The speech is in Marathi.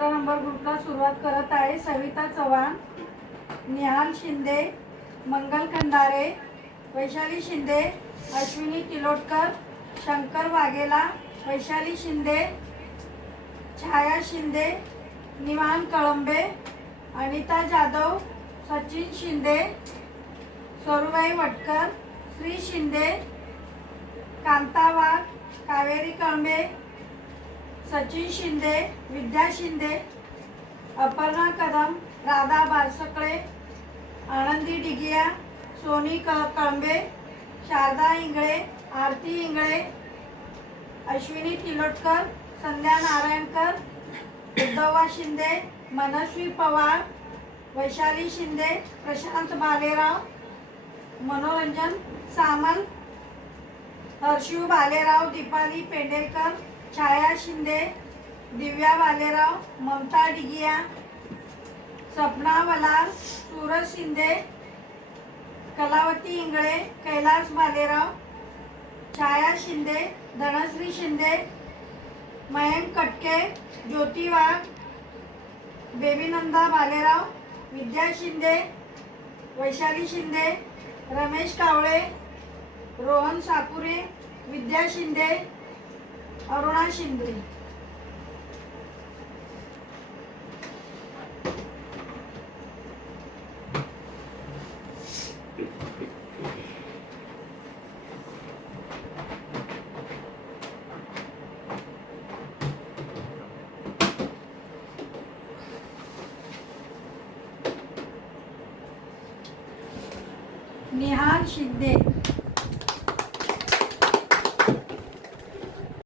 17 नंबर ग्रुपला सुरुवात करत आहे. सविता चव्हाण, निहाल शिंदे, मंगल खंडारे, वैशाली शिंदे, अश्विनी तिलोटकर, शंकर वाघेला, वैशाली शिंदे, छाया शिंदे, निवान कळंबे, अनिता जाधव, सचिन शिंदे, सरुबाई वटकर, श्री शिंदे, कांता वाघ, कावेरी कळंबे, सचिन शिंदे, विद्या शिंदे, अपर्णा कदम, राधा बारसकळे, आनंदी डिगिया, सोनी कळंबे, शारदा इंगळे, आरती इंगळे, अश्विनी तिलोटकर, संध्या नारायणकर, उद्धवा शिंदे, मनस्वी पवार, वैशाली शिंदे, प्रशांत बालेराव, मनोरंजन सामल, हर्षू बालेराव, दीपाली पेंडेलकर, छाया शिंदे, दिव्या बालेराव, ममता डिगिया, सपना वलार, सूरज शिंदे, कलावती इंगळे, कैलास बालेराव, छाया शिंदे, धनश्री शिंदे, मयंक कटके, ज्योती वाघ, बेबीनंदा बालेराव, विद्या शिंदे, वैशाली शिंदे, रमेश कावळे, रोहन साकुरे, विद्या शिंदे, अरुणा शिंदे. निहाल शिंदे,